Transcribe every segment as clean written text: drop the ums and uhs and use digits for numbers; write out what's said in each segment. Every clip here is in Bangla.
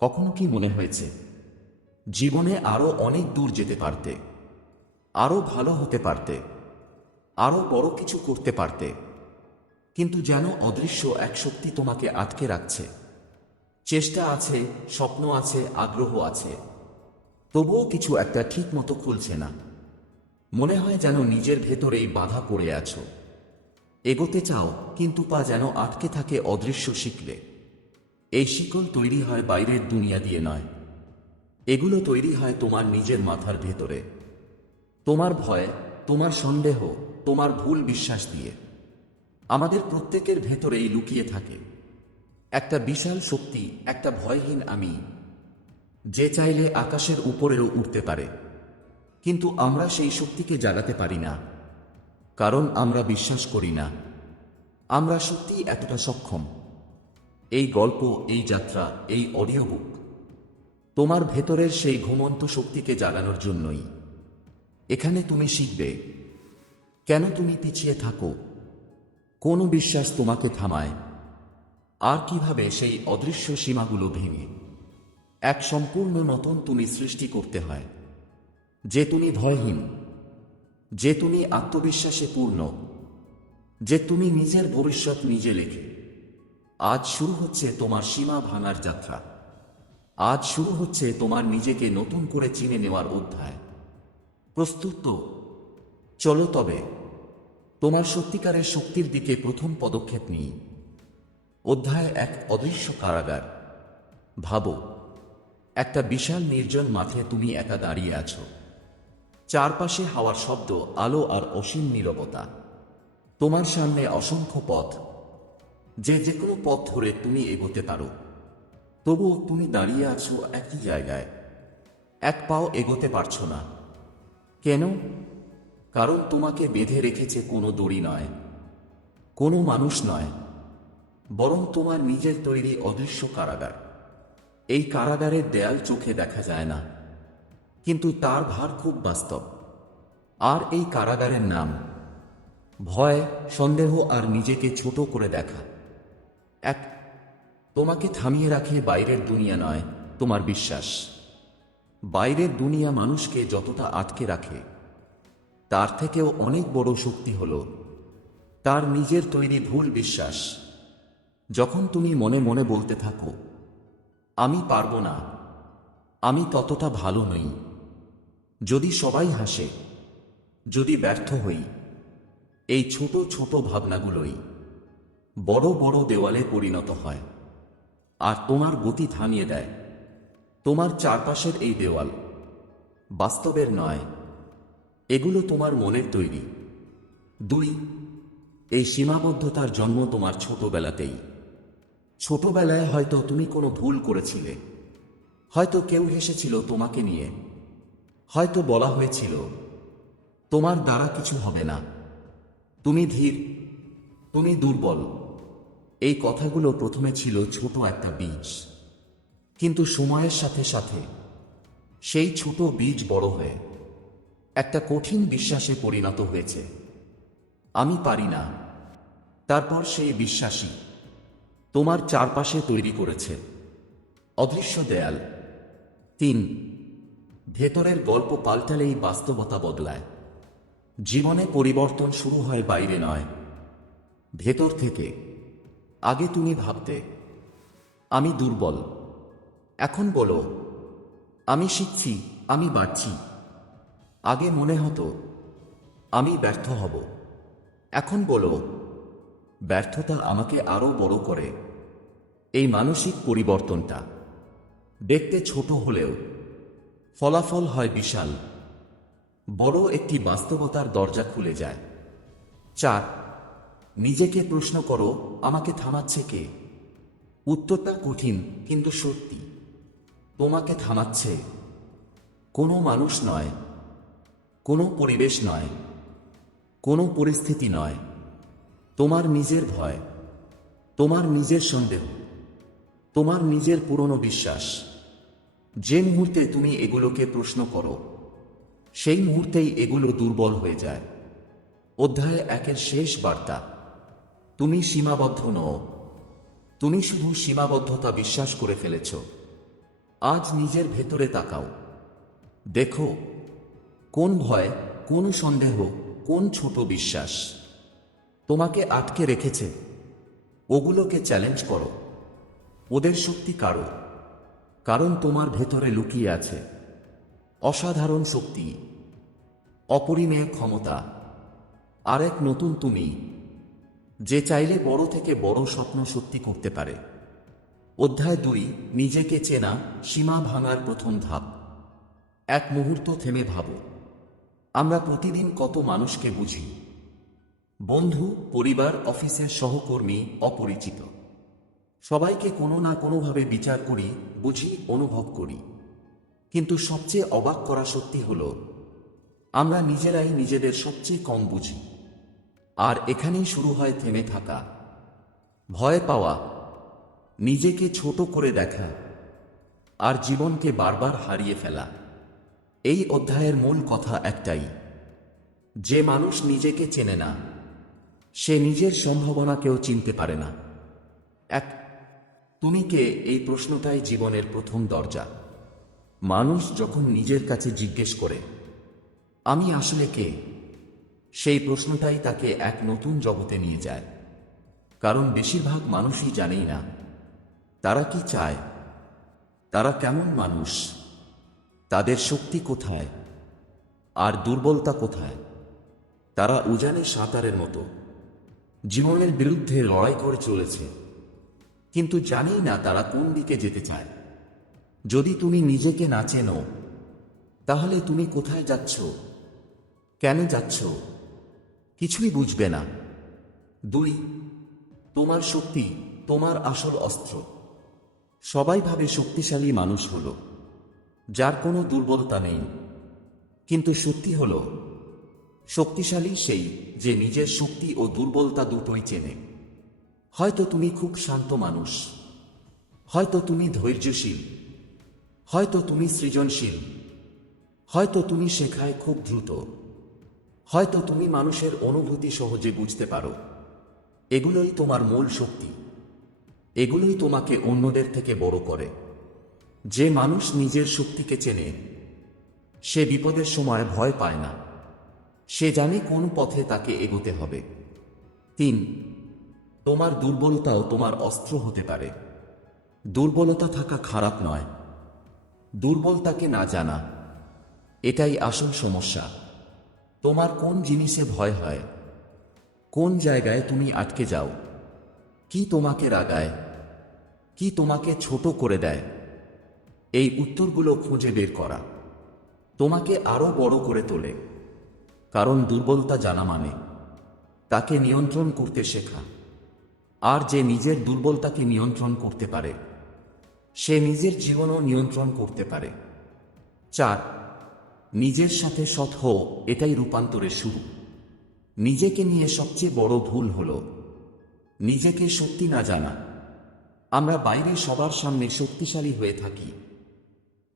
কখনো কি মনে হয়েছে জীবনে আরো অনেক দূর যেতে পারতে, আরো ভালো হতে পারতে, আরো বড় কিছু করতে পারতে, কিন্তু যেন অদৃশ্য এক শক্তি তোমাকে আটকে রাখছে? চেষ্টা আছে, স্বপ্ন আছে, আগ্রহ আছে, তবুও কিছু একটা ঠিক মতো খুলছে না। মনে হয় যেন নিজের ভেতরেই বাধা পড়ে আছো। এগোতে চাও, কিন্তু পা যেন আটকে থাকে অদৃশ্য শিকলে। এই শিকল তৈরি হয় বাইরের দুনিয়া দিয়ে নয়, এগুলো তৈরি হয় তোমার নিজের মাথার ভেতরে। তোমার ভয়, তোমার সন্দেহ, তোমার ভুল বিশ্বাস দিয়ে। আমাদের প্রত্যেকের ভেতরেই লুকিয়ে থাকে একটা বিশাল শক্তি, একটা ভয়হীন আমি, যে চাইলে আকাশের উপরেও উঠতে পারে। কিন্তু আমরা সেই শক্তিকে জাগাতে পারি না, কারণ আমরা বিশ্বাস করি না আমরা সত্যিই এতটা সক্ষম। এই গল্প, এই যাত্রা, এই অডিও বুক তোমার ভেতরের সেই ঘুমন্ত শক্তিকে জাগানোর জন্যই। এখানে তুমি শিখবে কেন তুমি পিছিয়ে থাকো, কোন বিশ্বাস তোমাকে থামায়, আর কিভাবে সেই অদৃশ্য সীমাগুলো ভেঙে এক সম্পূর্ণ নতুন তুমি সৃষ্টি করতে হয়। যে তুমি ভয়হীন, যে তুমি আত্মবিশ্বাসে পূর্ণ, যে তুমি নিজের ভবিষ্যৎ নিজে লেখে। আজ শুরু হচ্ছে তোমার সীমা ভাঙার যাত্রা। আজ শুরু হচ্ছে তোমার নিজেকে নতুন করে চিনে নেওয়ার অধ্যায়। প্রস্তুত তো? চলো তবে তোমার সত্যিকারের শক্তির দিকে প্রথম পদক্ষেপ নিই। অধ্যায় এক, অদৃশ্য কারাগার। ভাবো, একটা বিশাল নির্জন মাঠে তুমি একা দাঁড়িয়ে আছো। চারপাশে হাওয়ার শব্দ, আলো আর অসীম নীরবতা। তোমার সামনে অসংখ্য পথ, যে কোনো পথ ধরে তুমি এগোতে পারো। তবুও তুমি দাঁড়িয়ে আছো একই জায়গায়, এক পাও এগোতে পারছো না। কেন? কারণ তোমাকে বেঁধে রেখেছে কোনো দড়ি নয়, কোনো মানুষ নয়, বরং তোমার নিজের তৈরি অদৃশ্য কারাগার। এই কারাগারের দেয়াল চোখে দেখা যায় না, কিন্তু তার ভার খুব বাস্তব। আর এই কারাগারের নাম ভয়, সন্দেহ আর নিজেকে ছোট করে দেখা। এক, তোমাকে থামিয়ে রাখে বাইরের দুনিয়া নয়, তোমার বিশ্বাস। বাইরের দুনিয়া মানুষকে যতটা আটকে রাখে, তার থেকেও অনেক বড় শক্তি হল তার নিজের তৈরি ভুল বিশ্বাস। যখন তুমি মনে মনে বলতে থাকো, আমি পারবো না, আমি ততটা ভালো নই, যদি সবাই হাসে, যদি ব্যর্থ হই, এই ছোট ছোট ভাবনাগুলোই বড় বড় দেওয়ালে পরিণত হয় আর তোমার গতি থামিয়ে দেয়। তোমার চারপাশের এই দেওয়াল বাস্তবের নয়, এগুলো তোমার মনের তৈরি। দুই, এই সীমাবদ্ধতার জন্ম তোমার ছোটবেলাতেই। ছোটবেলায় হয়তো তুমি কোনো ভুল করেছিলে, হয়তো কেউ হেসেছিল তোমাকে নিয়ে, হয়তো বলা হয়েছিল তোমার দ্বারা কিছু হবে না, তুমি ধীর, তুমি দুর্বল। এই কথাগুলো প্রথমে ছিল ছোট একটা বীজ, কিন্তু সময়ের সাথে সাথে সেই ছোট বীজ বড় হয়ে একটা কঠিন বিশ্বাসে পরিণত হয়েছে, আমি পারি না। তারপর সেই বিশ্বাসই তোমার চারপাশে তৈরি করেছে অদৃশ্য দেয়াল। তিন, ভেতরের গল্প পাল্টালেই বাস্তবতা বদলায়। জীবনে পরিবর্তন শুরু হয় বাইরে নয়, ভেতর থেকে। আগে তুমি ভাবতে আমি দুর্বল, এখন বলো আমি শিখছি, আমি বাড়ছি। আগে মনে হতো আমি ব্যর্থ হব, এখন বলো ব্যর্থতা আমাকে আরো বড় করে। এই মানসিক পরিবর্তনটা দেখতে ছোট হলেও ফলাফল হয় বিশাল। বড় একটি বাস্তবতার দরজা খুলে যায়। চার, নিজেকে প্রশ্ন করো, আমাকে থামাচ্ছে কে? উত্তরটা কঠিন কিন্তু সত্যি। তোমাকে থামাচ্ছে কোনো মানুষ নয়, কোনো পরিবেশ নয়, কোনো পরিস্থিতি নয়, তোমার নিজের ভয়, তোমার নিজের সন্দেহ, তোমার নিজের পুরনো বিশ্বাস। যে মুহূর্তে তুমি এগুলোকে প্রশ্ন করো, সেই মুহূর্তেই এগুলো দুর্বল হয়ে যায়। অধ্যায় একের শেষ বার্তা। তুমি সীমাবদ্ধ নও, তুমি শুধু সীমাবদ্ধতা বিশ্বাস করে ফেলেছ। আজ নিজের ভেতরে তাকাও। দেখো, কোন ভয়, কোন সন্দেহ, কোন ছোট বিশ্বাস তোমাকে আটকে রেখেছে। ওগুলোকে চ্যালেঞ্জ করো। ওদের শক্তি কারো, কারণ তোমার ভেতরে লুকিয়ে আছে অসাধারণ শক্তি, অপরিমেয় ক্ষমতা, আর এক নতুন তুমি, যে চাইলে বড় থেকে বড় স্বপ্ন সত্যি করতে পারে। অধ্যায় 2, নিজেকে চেনা, সীমা ভাঙার প্রথম ধাপ। এক মুহূর্ত থেমে ভাবো, আমরা প্রতিদিন কত মানুষকে বুঝি। বন্ধু, পরিবার, অফিসের সহকর্মী, অপরিচিত। সবাইকে কোনো না কোনোভাবে বিচার করি, বুঝি, অনুভব করি। কিন্তু সবচেয়ে অবাক করা সত্যি হলো, আমরা নিজেরাই নিজেদের সবচেয়ে কম বুঝি। আর এখানেই শুরু হয় থেমে থাকা, ভয় পাওয়া, নিজেকে ছোট করে দেখা, আর জীবনকে বারবার হারিয়ে ফেলা। এই অধ্যায়ের মূল কথা একটাই, যে মানুষ নিজেকে চেনে না, সে নিজের সম্ভাবনাকেও চিনতে পারে না। এক, তুমি কে? এই প্রশ্নটাই জীবনের প্রথম দরজা। মানুষ যখন নিজের কাছে জিজ্ঞেস করে, আমি আসলে কে, সেই প্রশ্নটাই তাকে এক নতুন জগতে নিয়ে যায়। কারণ বেশিরভাগ মানুষই জানেই না তারা কি চায়, তারা কেমন মানুষ, তাদের শক্তি কোথায়, আর দুর্বলতা কোথায়। তারা উজানে সাঁতারের মতো জীবনের বিরুদ্ধে লড়াই করে চলেছে, কিন্তু জানেই না তারা কোন দিকে যেতে চায়। যদি তুমি নিজেকে না চেনো, তাহলে তুমি কোথায় যাচ্ছ, কেন যাচ্ছ, কিছুই বুঝবে না। 2, তোমার শক্তি, তোমার আসল অস্ত্র। সবাই ভাবে শক্তিশালী মানুষ হলো যার কোনো দুর্বলতা নেই, কিন্তু সত্যি হলো, শক্তিশালী সেই যে নিজের শক্তি ও দুর্বলতা দুটোই চেনে। হয়তো তুমি খুব শান্ত মানুষ, হয়তো তুমি ধৈর্যশীল, হয়তো তুমি সৃজনশীল, হয়তো তুমি শেখায় খুব দ্রুত, হয়তো তুমি মানুষের অনুভূতি সহজে বুঝতে পারো। এগুলোই তোমার মূল শক্তি, এগুলোই তোমাকে অন্যদের থেকে বড় করে। যে মানুষ নিজের শক্তিকে চেনে, সে বিপদের সময় ভয় পায় না, সে জানে কোন পথে তাকে এগোতে হবে। 3, তোমার দুর্বলতাও তোমার অস্ত্র হতে পারে। দুর্বলতা থাকা খারাপ নয়, দুর্বলতাকে না জানা, এটাই আসল সমস্যা। তোমার কোন জিনিসে ভয় হয়, কোন জায়গায় তুমি আটকে যাও, কি তোমাকে রাগায়, কি তোমাকে ছোট করে দেয়, এই উত্তরগুলো খুঁজে বের করা তোমাকে আরো বড় করে তোলে। কারণ দুর্বলতা জানা মানে তাকে নিয়ন্ত্রণ করতে শেখা। আর যে নিজের দুর্বলতাকে নিয়ন্ত্রণ করতে পারে, সে নিজের জীবনও নিয়ন্ত্রণ করতে পারে। 4, নিজের সাথে সৎ হও, এটাই রূপান্তরের শুরু। নিজেকে নিয়ে সবচেয়ে বড় ভুল হলো নিজেকে সত্যি না জানা। আমরা বাইরে সবার সামনে শক্তিশালী হয়ে থাকি,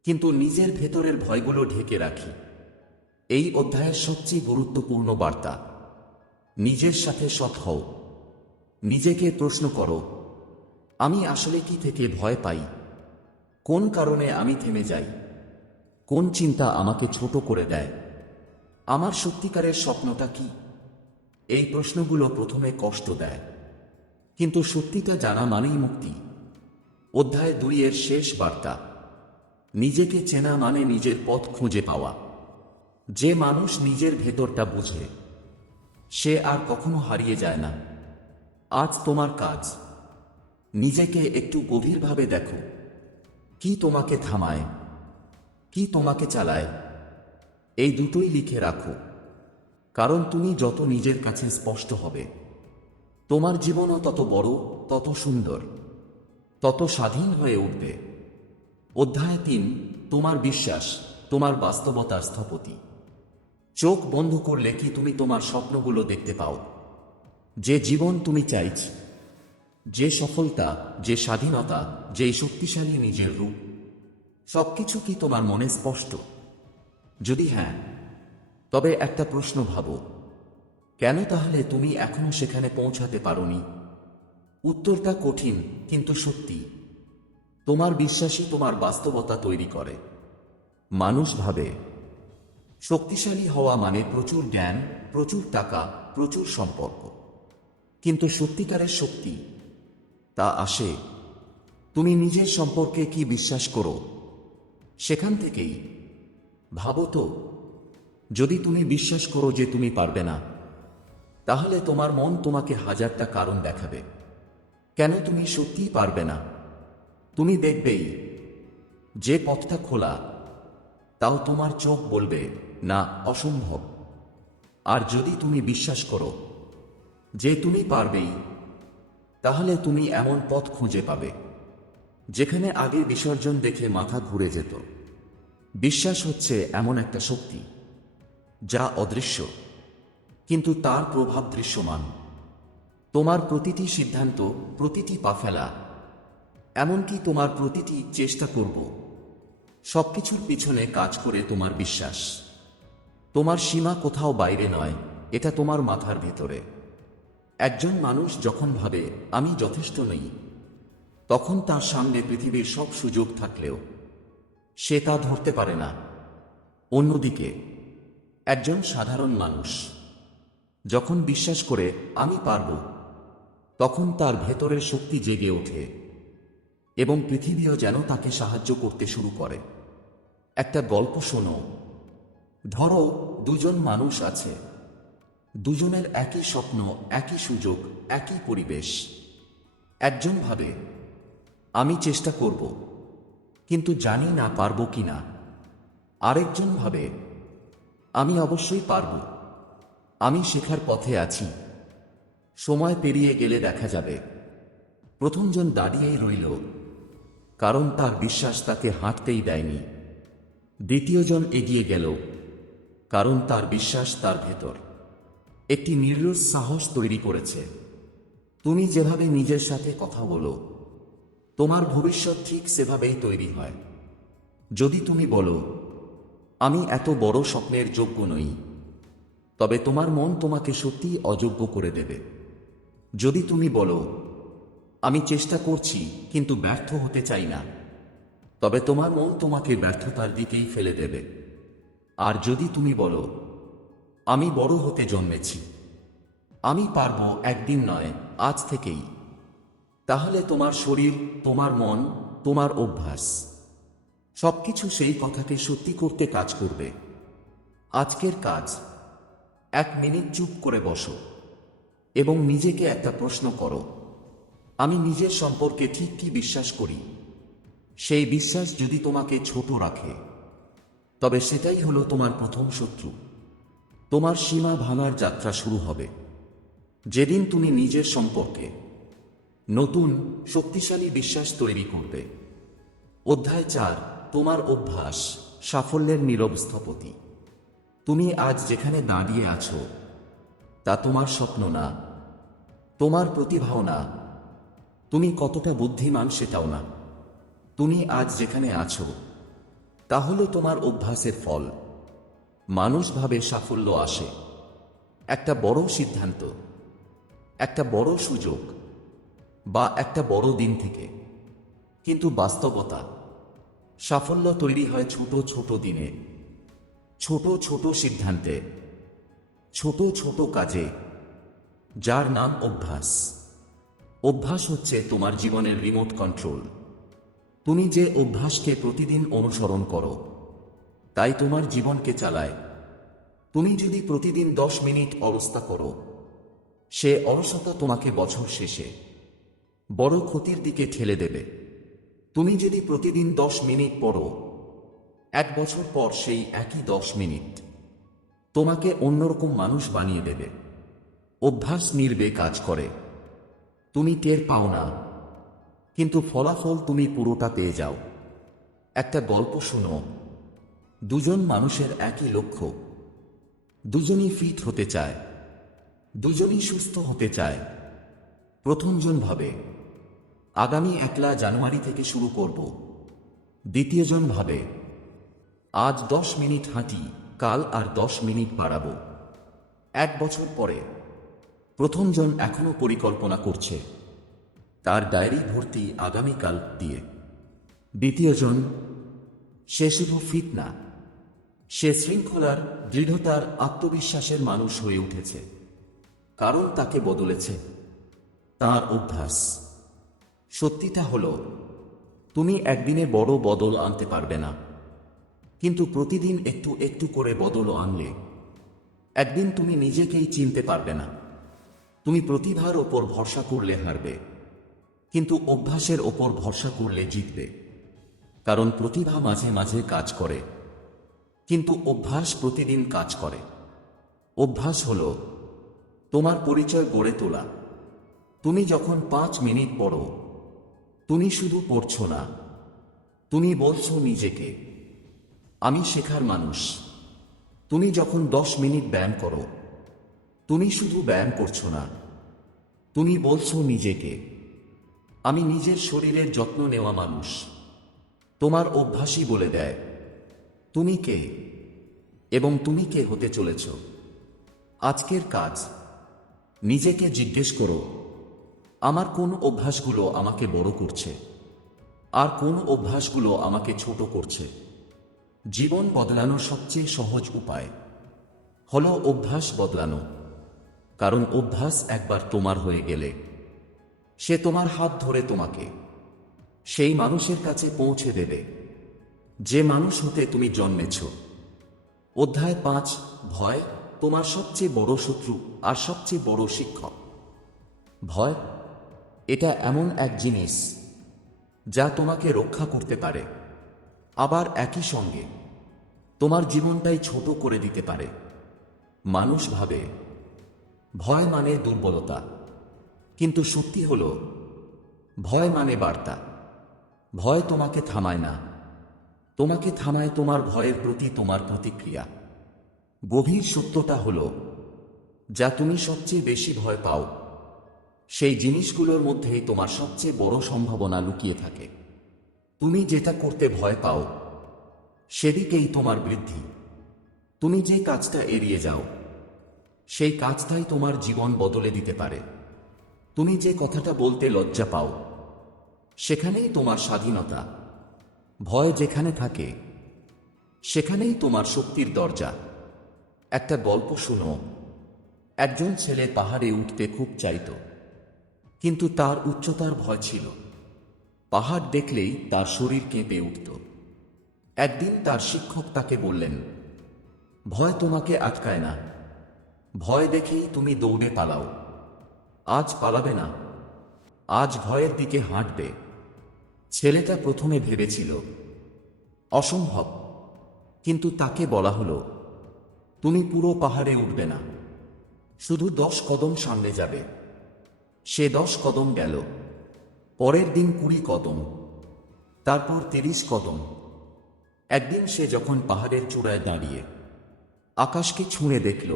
কিন্তু নিজের ভেতরের ভয়গুলো ঢেকে রাখি। এই অধ্যায়ের সবচেয়ে গুরুত্বপূর্ণ বার্তা, নিজের সাথে সৎ হও। নিজেকে প্রশ্ন করো, আমি আসলে কি থেকে ভয় পাই, কোন কারণে আমি থেমে যাই, কোন চিন্তা আমাকে ছোট করে দেয়, আমার সত্যিকারের স্বপ্নটা কি। এই প্রশ্নগুলো প্রথমে কষ্ট দেয়, কিন্তু সত্যিটা জানা মানেই মুক্তি। অধ্যায় 2 এর শেষ বার্তা, নিজেকে চেনা মানে নিজের পথ খুঁজে পাওয়া। যে মানুষ নিজের ভেতরটা বুঝে, সে আর কখনো হারিয়ে যায় না। আজ তোমার কাজ, নিজেকে একটু গভীরভাবে দেখো। কি তোমাকে থামায়, কি তোমাকে চালায়, এই দুটোই লিখে রাখো। কারণ তুমি যত নিজের কাছে স্পষ্ট হবে, তোমার জীবনও তত বড়, তত সুন্দর, তত স্বাধীন হয়ে উঠবে। অধ্যায় 3, তোমার বিশ্বাস, তোমার বাস্তবতার স্থপতি। চোখ বন্ধ করলে কি তুমি তোমার স্বপ্নগুলো দেখতে পাও? যে জীবন তুমি চাইছ, যে সফলতা, যে স্বাধীনতা, যে শক্তিশালী নিজের রূপ, সবকিছু কি তোমার মনে স্পষ্ট? যদি হ্যাঁ, তবে একটা প্রশ্ন ভাবো, কেন তাহলে তুমি এখনো সেখানে পৌঁছাতে পারোনি? উত্তরটা কঠিন কিন্তু সত্যি। তোমার বিশ্বাসই তোমার বাস্তবতা তৈরি করে। মানুষ ভাবে শক্তিশালী হওয়া মানে প্রচুর জ্ঞান, প্রচুর টাকা, প্রচুর সম্পর্ক। কিন্তু সত্যিকারের শক্তি তা আসে তুমি নিজের সম্পর্কে কি বিশ্বাস করো সেখান থেকেই। ভাবো তো, যদি তুমি বিশ্বাস করো যে তুমি পারবে না, তাহলে তোমার মন তোমাকে হাজারটা কারণ দেখাবে কেন তুমি সত্যিই পারবে না। তুমি দেখবেই যে পথটা খোলা, তাও তোমার চোখ বলবে না, অসম্ভব। আর যদি তুমি বিশ্বাস করো যে তুমি পারবেই, তাহলে তুমি এমন পথ খুঁজে পাবে যেখানে আগে বিসর্জন দেখে মাথা ঘুরে যেত। বিশ্বাস হচ্ছে এমন একটা শক্তি যা অদৃশ্য, কিন্তু তার প্রভাব দৃশ্যমান। তোমার প্রতিটি সিদ্ধান্ত, প্রতিটি পা ফেলা, এমনকি তোমার প্রতিটি চেষ্টা করব, সবকিছুর পিছনে কাজ করে তোমার বিশ্বাস। তোমার সীমা কোথাও বাইরে নয়, এটা তোমার মাথার ভেতরে। একজন মানুষ যখন ভাবে আমি যথেষ্ট নই, তখন তার সামনে পৃথিবীর সব সুযোগ থাকলেও সে তা ধরতে পারে না। অন্যদিকে একজন সাধারণ মানুষ যখন বিশ্বাস করে আমি পারব, তখন তার ভেতরের শক্তি জেগে ওঠে এবং পৃথিবীও যেন তাকে সাহায্য করতে শুরু করে। একটা গল্প শোনো। ধরো দুজন মানুষ আছে, দুজনের একই স্বপ্ন, একই সুযোগ, একই পরিবেশ। একজন ভাবে আমি চেষ্টা করব, কিন্তু জানি না পারবো কিনা। আরেকজন ভাবে আমি অবশ্যই পারব, আমি শেখার পথে আছি, সময় পেরিয়ে গেলে দেখা যাবে। প্রথমজন দাঁড়িয়েই রইল, কারণ তার বিশ্বাস তাকে হাঁটতেই দেয়নি। দ্বিতীয়জন এগিয়ে গেল, কারণ তার বিশ্বাস তার ভেতর একটি নির্লজ্জ সাহস তৈরি করেছে। তুমি যেভাবে নিজের সাথে কথা বলো, তোমার ভবিষ্যৎ ঠিক সেভাবেই তৈরি হয়। যদি তুমি বলো আমি এত বড় স্বপ্নের যোগ্য নই, তবে তোমার মন তোমাকে সত্যিই অযোগ্য করে দেবে। যদি তুমি বলো আমি চেষ্টা করছি কিন্তু ব্যর্থ হতে চাই না, তবে তোমার মন তোমাকে ব্যর্থতার দিকেই ফেলে দেবে। আর যদি তুমি বলো আমি বড় হতে জন্মেছি, আমি পারবো একদিন নয় আজ থেকেই, তাহলে তোমার শরীর, তোমার মন, তোমার অভ্যাস সবকিছু সেই কথাকে সত্যি করতে কাজ করবে। আজকের কাজ, 1 মিনিট চুপ করে বসো এবং নিজেকে একটা প্রশ্ন করো, আমি নিজের সম্পর্কে ঠিক কি বিশ্বাস করি? সেই বিশ্বাস যদি তোমাকে ছোট রাখে, তবে সেটাই হলো তোমার প্রথম শত্রু। তোমার সীমা ভাঙার যাত্রা শুরু হবে যেদিন তুমি নিজের সম্পর্কে নতুন শক্তিশালী বিশ্বাস তৈরি করবে। অধ্যায় 4, তোমার অভ্যাস, সাফল্যের নীরব স্থপতি। তুমি আজ যেখানে দাঁড়িয়ে আছো, তা তোমার স্বপ্ন না, তোমার প্রতিভাও না, তুমি কতটা বুদ্ধিমান সেটাও না। তুমি আজ যেখানে আছো, তা হলো তোমার অভ্যাসের ফল। মানুষ ভাবে সাফল্য আসে একটা বড় সিদ্ধান্ত, একটা বড় সুযোগ বা একটা বড় দিন থেকে, কিন্তু বাস্তবতা, সাফল্য তৈরি হয় ছোট ছোট দিনে, ছোট ছোট সিদ্ধান্তে, ছোট ছোট কাজে, যার নাম অভ্যাস। অভ্যাস হচ্ছে তোমার জীবনের রিমোট কন্ট্রোল। তুমি যে অভ্যাসকে প্রতিদিন অনুসরণ করো, তাই তোমার জীবনকে চালায়। তুমি যদি প্রতিদিন 10 মিনিট অলসতা করো, সে অলসতা তোমাকে বছর শেষে বড় ক্ষতির দিকে ঠেলে দেবে। তুমি যদি প্রতিদিন 10 মিনিট পড়ো, 1 বছর পর সেই একই 10 মিনিট তোমাকে অন্যরকম মানুষ বানিয়ে দেবে। অভ্যাস নির্বে কাজ করে, তুমি টের পাও না, কিন্তু ফলাফল তুমি পুরোটা পেয়ে যাও। একটা গল্প শুনো। দুজন মানুষের একই লক্ষ্য, দুজনই ফিট হতে চায়, দুজনই সুস্থ হতে চায়। প্রথমজন ভাবে আগামী 1 জানুয়ারি থেকে শুরু করব। দ্বিতীয়জন ভাবে আজ 10 মিনিট হাঁটি, কাল আর 10 মিনিট বাড়াবো। 1 বছর পরে প্রথমজন এখনো পরিকল্পনা করছে, তার ডায়েরি ভর্তি আগামীকাল দিয়ে। দ্বিতীয়জন, সে শুধু ফিট না, সে শৃঙ্খলার, দৃঢ়তার, আত্মবিশ্বাসের মানুষ হয়ে উঠেছে। কারণ তাকে বদলেছে তার অভ্যাস। সত্যিটা হলো, তুমি একদিনে বড় বদল আনতে পারবে না, কিন্তু প্রতিদিন একটু একটু করে বদল আনলে একদিন তুমি নিজেকেই চিনতে পারবে না। তুমি প্রতিভার ওপর ভরসা করলে হারবে, কিন্তু অভ্যাসের ওপর ভরসা করলে জিতবে। কারণ প্রতিভা মাঝে মাঝে কাজ করে, কিন্তু অভ্যাস প্রতিদিন কাজ করে। অভ্যাস হলো তোমার পরিচয় গড়ে তোলা। তুমি যখন 5 মিনিট পড়ো, তুমি শুধু পড়ছো না, তুমি বলছো নিজেকে, আমি শেখার মানুষ। তুমি যখন 10 মিনিট ব্যায়াম করো, তুমি শুধু ব্যায়াম করছো না, তুমি বলছো নিজেকে, আমি নিজের শরীরের যত্ন নেওয়া মানুষ। তোমার অভ্যাসই বলে দেয় তুমি কে এবং তুমি কে হতে চলেছ। আজকের কাজ, নিজেকে জিজ্ঞেস করো, আমার কোন অভ্যাসগুলো আমাকে বড় করছে আর কোন অভ্যাসগুলো আমাকে ছোট করছে। জীবন বদলানোর সবচেয়ে সহজ উপায় হলো অভ্যাস বদলানো। কারণ অভ্যাস একবার তোমার হয়ে গেলে সে তোমার হাত ধরে তোমাকে সেই মানুষের কাছে পৌঁছে দেবে যে মানুষ হতে তুমি জন্মেছ। অধ্যায় 5, ভয়, তোমার সবচেয়ে বড় শত্রু আর সবচেয়ে বড় শিক্ষক। ভয়, এটা এমন এক জিনিস যা তোমাকে রক্ষা করতে পারে, আবার একই সঙ্গে তোমার জীবনটাই ছোট করে দিতে পারে। মানুষ ভাবে ভয় মানে দুর্বলতা, কিন্তু সত্যি হলো ভয় মানে বার্তা। ভয় তোমাকে থামায় না, তোমাকে থামায় তোমার ভয়ের প্রতি তোমার প্রতিক্রিয়া। গভীর সত্যটা হলো, যা তুমি সবচেয়ে বেশি ভয় পাও, সেই জিনিসগুলোর মধ্যেই তোমার সবচেয়ে বড় সম্ভাবনা লুকিয়ে থাকে। তুমি যেটা করতে ভয় পাও, সেদিকেই তোমার বৃদ্ধি। তুমি যে কাজটা এড়িয়ে যাও, সেই কাজটাই তোমার জীবন বদলে দিতে পারে। তুমি যে কথাটা বলতে লজ্জা পাও, সেখানেই তোমার স্বাধীনতা। ভয় যেখানে থাকে, সেখানেই তোমার শক্তির দরজা। একটা গল্প শুনো। একজন ছেলে পাহাড়ে উঠতে খুব চাইত, কিন্তু তার উচ্চতার ভয় ছিল। পাহাড় দেখলেই তার শরীর কেঁপে উঠত। একদিন তার শিক্ষক তাকে বললেন, ভয় তোমাকে আটকায় না, ভয় দেখেই তুমি দৌড়ে পালাও। আজ পালাবে না, আজ ভয়ের দিকে হাঁটবে। ছেলেটা প্রথমে ভেবেছিল অসম্ভব, কিন্তু তাকে বলা হলো, তুমি পুরো পাহাড়ে উঠবে না, শুধু 10 কদম সামনে যাবে। সে 10 কদম গেল, পরের দিন 20 কদম, তারপর 30 কদম। একদিন সে যখন পাহাড়ের চূড়ায় দাঁড়িয়ে আকাশকে ছুঁড়ে দেখল,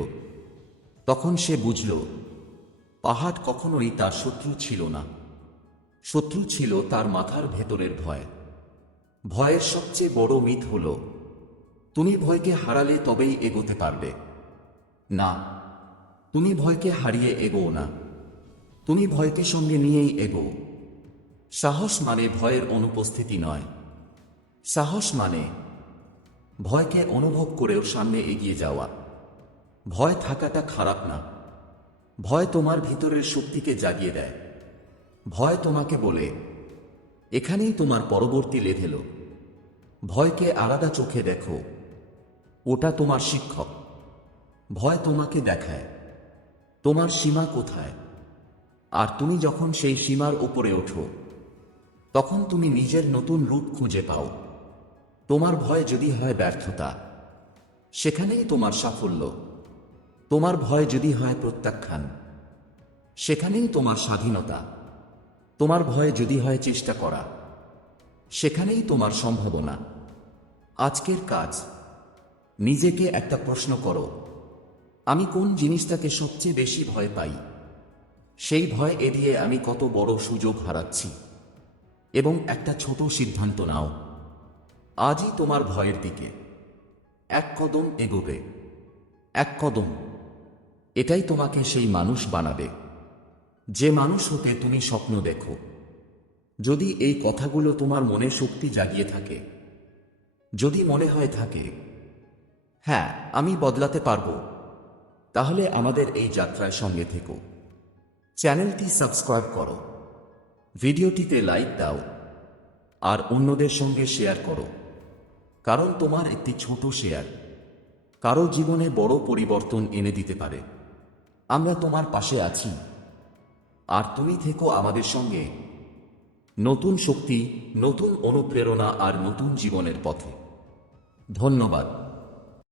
তখন সে বুঝল পাহাড় কখনোই তার শত্রু ছিল না। শত্রু ছিল তার মাথার ভেতরের ভয়। ভয়ের সবচেয়ে বড় মিথ হল, তুমি ভয়কে হারালে তবেই এগোতে পারবে। না, তুমি ভয়কে হারিয়ে এগোও না, তুমি ভয়কে সঙ্গে নিয়েই এগোও। সাহস মানে ভয়ের অনুপস্থিতি নয়, সাহস মানে ভয়কে অনুভব করেও সামনে এগিয়ে যাওয়া। ভয় থাকাটা খারাপ না, ভয় তোমার ভিতরের শক্তিকে জাগিয়ে দেয়। ভয় তোমাকে বলে, এখানেই তোমার পরবর্তী লেভেল। ভয়কে আলাদা চোখে দেখো, ওটা তোমার শিক্ষক। ভয় তোমাকে দেখায় তোমার সীমা কোথায়, আর তুমি যখন সেই সীমার উপরে ওঠো, তখন তুমি নিজের নতুন রূপ খুঁজে পাও। তোমার ভয় যদি হয় ব্যর্থতা, সেখানেই তোমার সাফল্য। তোমার ভয় যদি হয় প্রত্যাখ্যান, সেখানেই তোমার স্বাধীনতা। তোমার ভয় যদি হয় চেষ্টা করা, সেখানেই তোমার সম্ভাবনা। আজকের কাজ, নিজেকে একটা প্রশ্ন করো, আমি কোন জিনিসটাকে সবচেয়ে বেশি ভয় পাই? সেই ভয় এড়িয়ে আমি কত বড় সুযোগ হারাচ্ছি? এবং একটা ছোট সিদ্ধান্ত নাও, আজই তোমার ভয়ের দিকে 1 কদম এগোবে। 1 কদম, এটাই তোমাকে সেই মানুষ বানাবে যে মানুষ হতে তুমি স্বপ্ন দেখো। যদি এই কথাগুলো তোমার মনে শক্তি জাগিয়ে থাকে, যদি মনে হয় থাকে হ্যাঁ আমি বদলাতে পারবো, তাহলে আমাদের এই যাত্রায় সঙ্গে থেকো। চ্যানেলটি সাবস্ক্রাইব করো, ভিডিওটিতে লাইক দাও আর অন্যদের সঙ্গে শেয়ার করো, কারণ তোমার একটি ছোট শেয়ার কারো জীবনে বড় পরিবর্তন এনে দিতে পারে। আমরা তোমার পাশে আছি, আর তুমি থেকো আমাদের সঙ্গে নতুন শক্তি, নতুন অনুপ্রেরণা আর নতুন জীবনের পথে। ধন্যবাদ।